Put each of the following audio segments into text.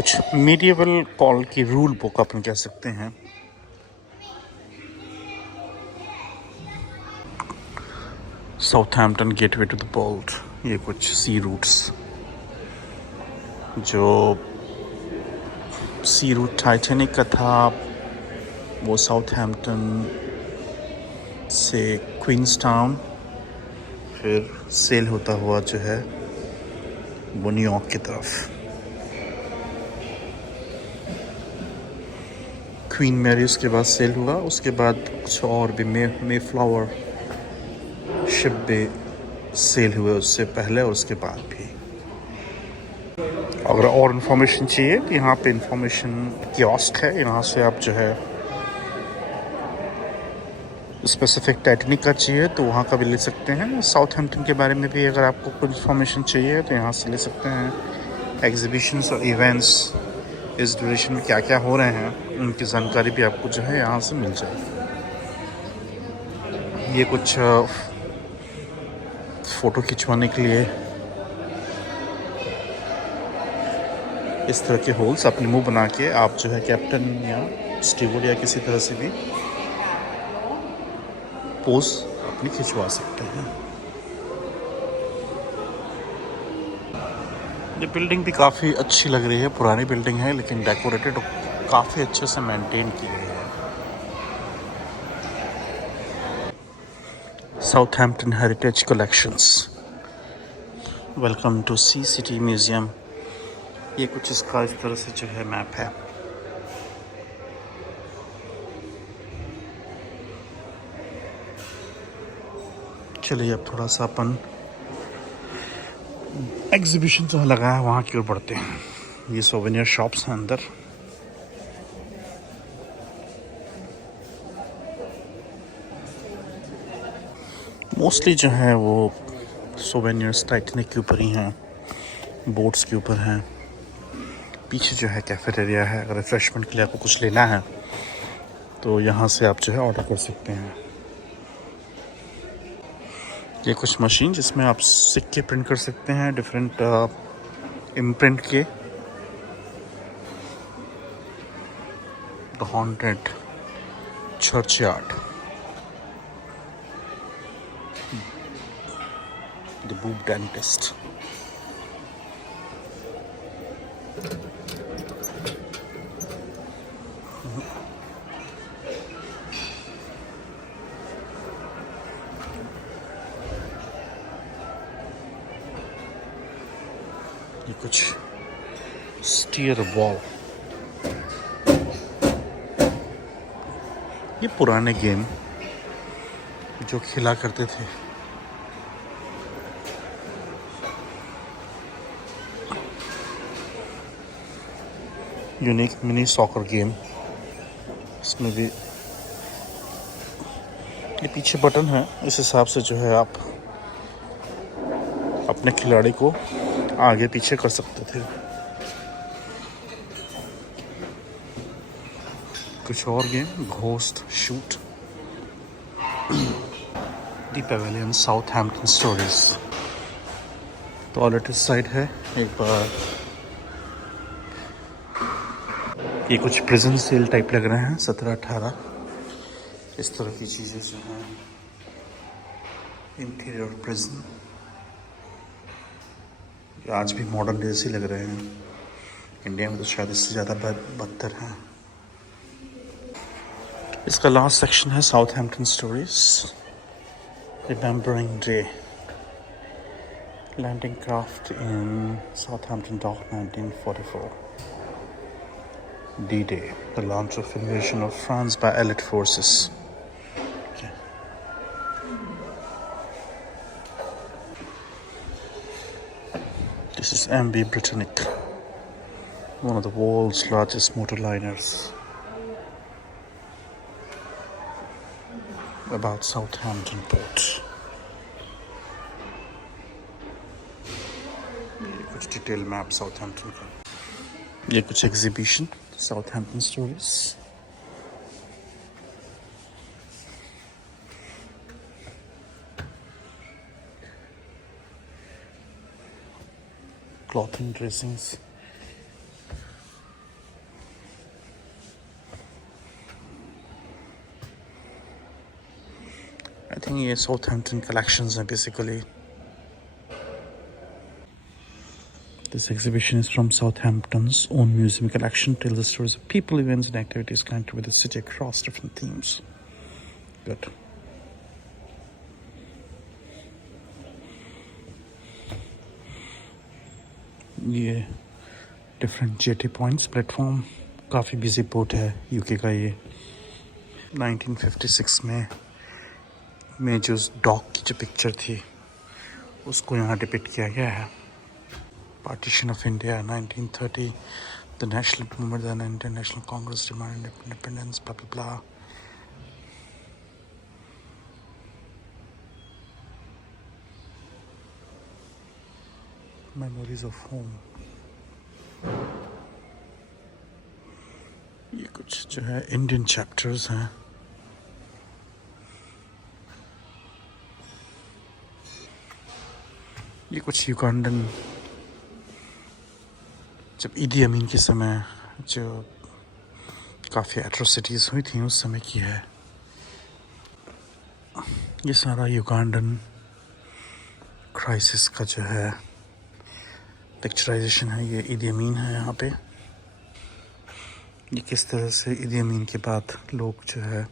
कुछ medieval call की rule book अपन कह सकते हैं। Southampton gateway to the world, ये कुछ सी रूट्स, जो सी रूट टाइटैनिक का था वो साउथहैम्पटन से क्वींसटाउन फिर सेल होता हुआ जो है वो न्यूयॉर्क की तरफ। क्वीन मैरी उसके बाद सेल हुआ, उसके बाद कुछ और भी मे फ्लावर शिप भी सेल हुए उससे पहले और उसके बाद भी। अगर और इन्फॉर्मेशन चाहिए तो यहाँ पे इन्फॉर्मेशन कियोस्क है, यहाँ से आप जो है स्पेसिफिक टाइटैनिक का चाहिए तो वहाँ का भी ले सकते हैं। साउथहैम्पटन के बारे में भी अगर आपको कुछ इन्फॉर्मेशन चाहिए तो यहाँ से ले सकते हैं। एग्जीबिशंस और इवेंट्स इस ड्यूरेशन में क्या क्या हो रहे हैं उनकी जानकारी भी आपको जो है यहाँ से मिल जाएगी। ये कुछ फ़ोटो खिंचवाने के लिए इस तरह के होल्स अपने मुंह बना के आप जो है कैप्टन या स्टीवर्ड या किसी तरह से भी पोज अपनी खिंचवा सकते हैं। ये बिल्डिंग भी काफ़ी अच्छी लग रही है, पुरानी बिल्डिंग है लेकिन डेकोरेटेड काफ़ी अच्छे से मेंटेन की गई है। Southampton heritage collections, welcome to SeaCity museum. ये कुछ इसका इस तरह से जो है मैप है। चलिए अब थोड़ा सा अपन एग्जीबिशन जो लगा है वहाँ की ओर बढ़ते हैं। ये सोवेनियर शॉप्स हैं अंदर। मोस्टली जो है वो सोवेनियर्स टाइटैनिक के ऊपर ही हैं, बोट्स के ऊपर हैं। पीछे जो है कैफेटेरिया है, अगर रिफ्रेशमेंट के लिए आपको कुछ लेना है तो यहाँ से आप जो है ऑर्डर कर सकते हैं। ये कुछ मशीन जिसमें आप सिक्के प्रिंट कर सकते हैं डिफरेंट इम्प्रिंट के। The haunted churchyard, the boob dentist. ये कुछ स्टीयर बॉल, ये पुराने गेम जो खेला करते थे। यूनिक मिनी सॉकर गेम, इसमें भी ये पीछे बटन है, इस हिसाब से जो है आप अपने खिलाड़ी को आगे पीछे कर सकते थे। कुछ और गेम, घोस्ट शूट, दी पेवेलियन साउथहैम्पटन स्टोरीज। टॉयलेट इस साइड है। एक बार ये कुछ प्रिजन सेल टाइप लग रहे हैं, 17-18 इस तरह की चीज़ें जो हैं। इंटीरियर प्रिजन, आज भी मॉडर्न जैसे लग रहे हैं। इंडिया में तो शायद इससे ज़्यादा बदतर हैं। इसका लास्ट सेक्शन है Southampton stories, remembering day, landing craft in Southampton dock 1944, D-Day, the launch of invasion of France by Allied forces. Okay. This is MV Britannic, one of the world's largest motor liners, about Southampton Port. ये कुछ detail map Southampton का। ये कुछ exhibition Southampton stories. Clothing dressings, ये Southampton collections हैं basically. This exhibition is from Southampton's own museum collection, tells the stories of people, events, and activities connected with the city across different themes. Good. ये different jetty points platform काफ़ी busy port है UK का. ये 1956 में जो dock की जो picture थी उसको यहाँ डिपिक्ट किया गया है. Partition of India, 1930, the national movement, the Indian National Congress demanded independence, blah blah blah. Memories of home. ये कुछ जो है इंडियन चैप्टर्स हैं. ये कुछ युगांडन जब ईदी अमीन के समय जो काफ़ी एट्रोसिटीज़ हुई थी उस समय की है. ये सारा युगांडन क्राइसिस का जो है पिक्चराइजेशन है. ये ईदी अमीन है यहाँ पे. ये किस तरह से ईदी अमीन के बाद लोग जो है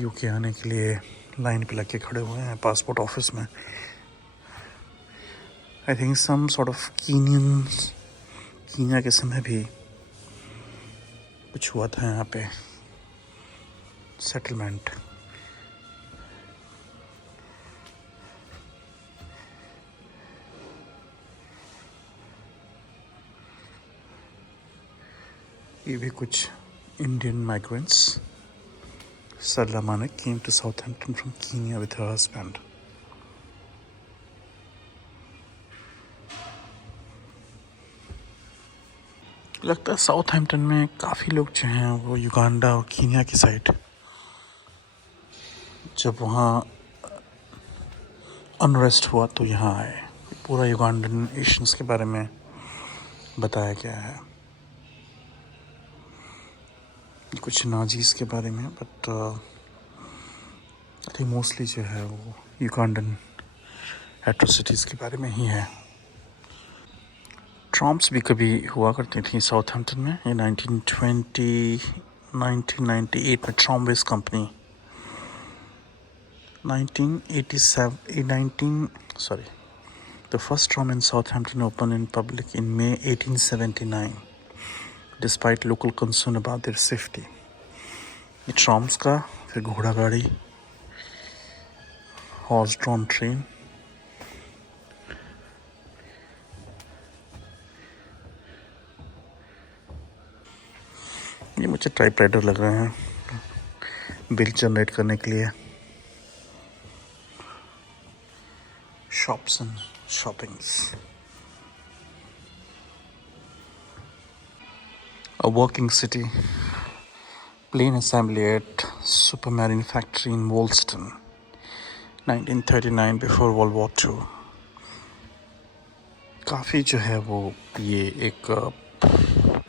यूके आने के लिए लाइन पे लग के खड़े हुए हैं पासपोर्ट ऑफिस में. I think some sort of Kenya के समय भी कुछ हुआ था यहाँ पे सेटलमेंट. ये भी कुछ Indian migrants. Sarla Manik came to Southampton from Kenya with her husband. लगता है साउथहैम्पटन में काफ़ी लोग जो हैं वो युगांडा और कीनिया की साइड जब वहाँ अनरेस्ट हुआ तो यहाँ आए. पूरा युगांडन एशियंस के बारे में बताया गया है. कुछ नाजीज़ के बारे में बट आई थिंक मोस्टली जो है वो युगांडन एट्रोसिटीज़ के बारे में ही है. ट्रॉम्प्स भी कभी हुआ करती थी साउथहैम्पटन में. ये 1998 में ट्रॉम्वेस company the first Trom in Southampton opened in public in May 1879 despite local concern about their safety. ये ट्रॉम्स का फिर घोड़ा गाड़ी हॉर्स ड्रॉन ट्रेन. ये मुझे टाइपराइटर लग रहे हैं बिल जनरेट करने के लिए. Shops and shoppings. A working city. Plane assembly at Supermarine factory in Woolston 1939 before World War II. काफ़ी जो है वो ये एक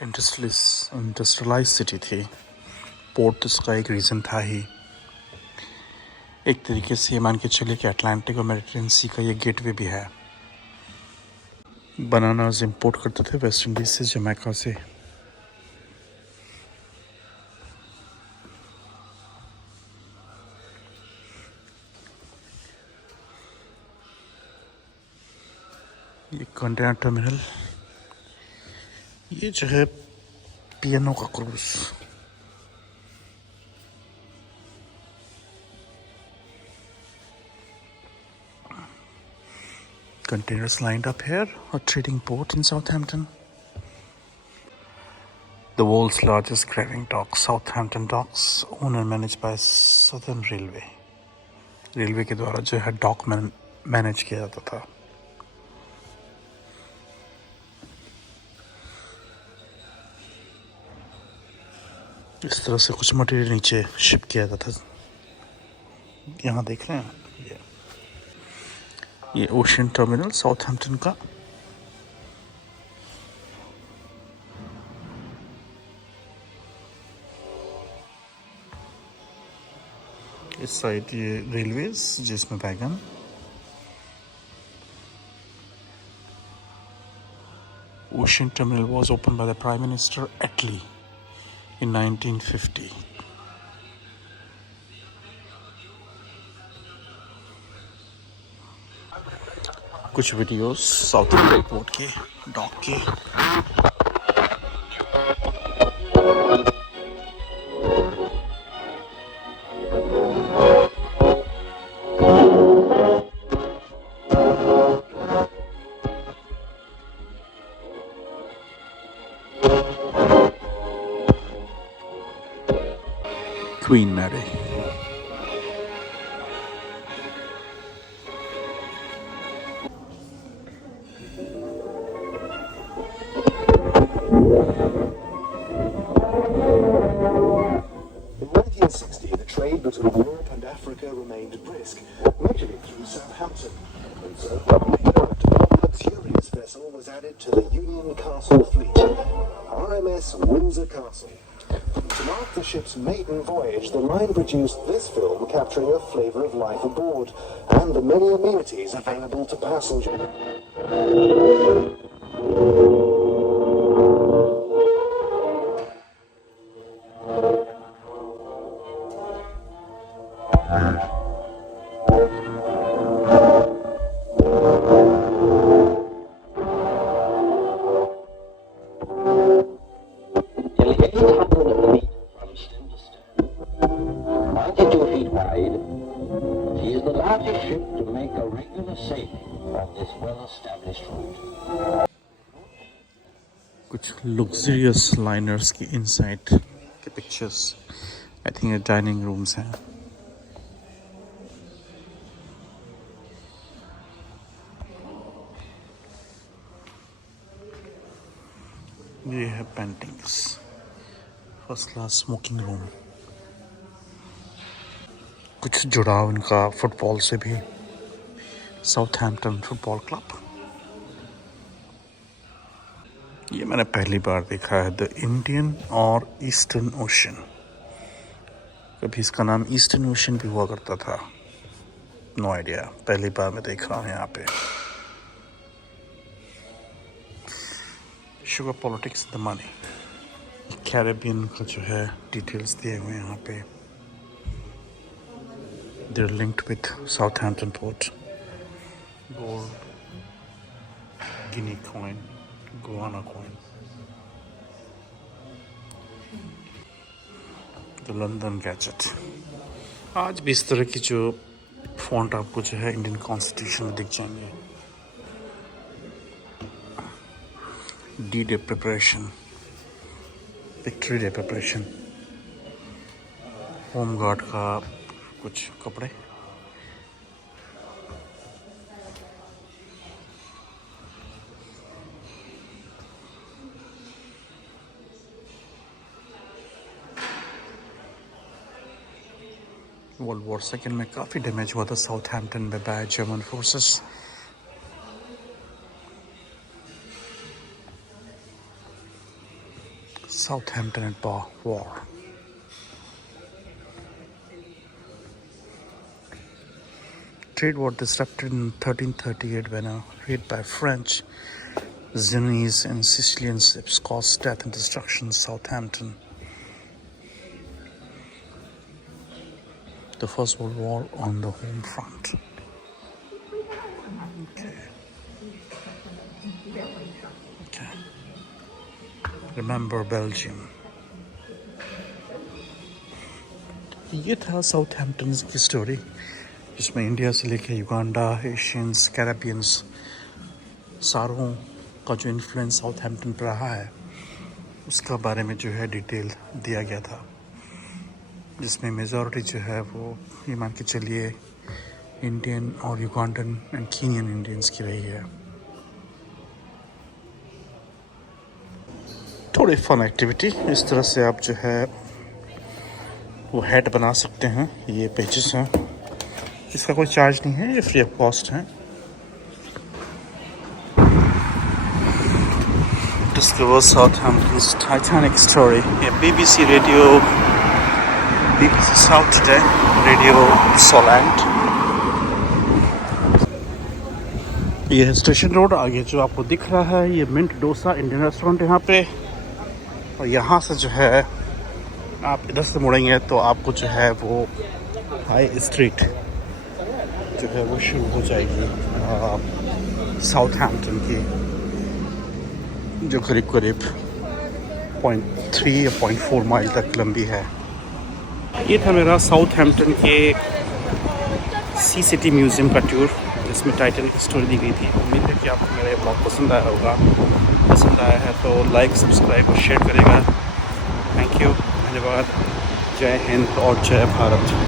इंडस्ट्रियलाइज सिटी थी. पोर्ट इसका एक रीज़न था ही. एक तरीके से मान के चलिए कि अटलांटिक और मेडिटेरियन सी का ये गेटवे भी है. बनानास इंपोर्ट करते थे वेस्ट इंडीज से, जमैका से. ये कंटेनर टर्मिनल. ये जो है पियानो का cruise. Containers lined up here, a trading port in Southampton. The world's largest carrying dock, Southampton Docks, owned and managed by Southern Railway. Railway के द्वारा जो है डॉक मैनेज किया जाता था. इस तरह से कुछ मटेरियल नीचे शिप किया जाता था. यहाँ देख रहे हैं ये ओशन टर्मिनल साउथहैम्पटन का. इस साइड ये रेलवेज जिसमें wagon. Ocean Terminal was opened by the Prime Minister Attlee in 1950. कुछ वीडियोस साउथ एयरपोर्ट के, डॉक के। Queen Mary. Trade between Europe and Africa remained brisk, majorly through Southampton, and so a luxurious vessel was added to the Union Castle fleet, RMS Windsor Castle. To mark the ship's maiden voyage, the line produced this film capturing a flavour of life aboard, and the many amenities available to passengers. कुछ luxurious liners की inside के pictures. I think ये dining rooms हैं। ये है paintings. First class smoking room. कुछ जुड़ाव इनका फुटबॉल से भी। Southampton football club. ये मैंने पहली बार देखा है, द इंडियन और ईस्टर्न ओशन। कभी इसका नाम ईस्टर्न ओशन भी हुआ करता था, नो आइडिया। पहली बार मैं देख रहा हूँ यहाँ पे। Sugar politics the money. Caribbean का जो है डिटेल्स दिए हुए हैं यहाँ पे। They are linked with Southampton port. Gold, guinea coin, Guiana coin. The London Gazette. आज भी इस तरह की जो फॉन्ट आपको जो है इंडियन कॉन्स्टिट्यूशन में दिख जाएंगे। D day preparation, victory day preparation. Home guard का कुछ कपड़े। वर्ल्ड वॉर सेकेंड में काफ़ी डैमेज हुआ था साउथहैम्पटन में by German forces. Southampton at war. Trade war disrupted in 1338 when a raid by French, Genoese and Sicilian ships caused death and destruction in Southampton. The First World War on the home front. Okay. Remember Belgium. ये था Southampton की story, जिसमें India से लेके Uganda, Asians, कैरेबियंस सारों का जो influence Southampton पर रहा है उसका बारे में जो है डिटेल दिया गया था, जिसमें मेजॉरिटी जो है वो ये मान के चलिए इंडियन और युगांडन एंड कीनियन इंडियंस की रही है। थोड़ी फन एक्टिविटी, इस तरह से आप जो है वो हेड बना सकते हैं। ये पेजेस हैं, इसका कोई चार्ज नहीं है, ये फ्री ऑफ कॉस्ट है। Discover Southampton's Titanic story. ये BBC radio, BBC south today. Radio Solent. ये है स्टेशन रोड। आगे जो आपको दिख रहा है ये मिंट डोसा इंडियन रेस्टोरेंट यहाँ पे। और यहाँ से जो है आप इधर से मुड़ेंगे तो आपको जो है वो हाई स्ट्रीट जो है वो शुरू हो जाएगी साउथहैम्पटन की, जो करीब करीब 0.3 या 0.4 माइल तक लंबी है। ये था मेरा साउथहैम्पटन के सी सिटी म्यूज़ियम का टूर, जिसमें टाइटैनिक की स्टोरी दी गई थी। उम्मीद है कि आपको मेरा ये ब्लॉग पसंद आया होगा। पसंद आया है तो लाइक, सब्सक्राइब और शेयर करेगा। थैंक यू, धन्यवाद। जय हिंद और जय भारत।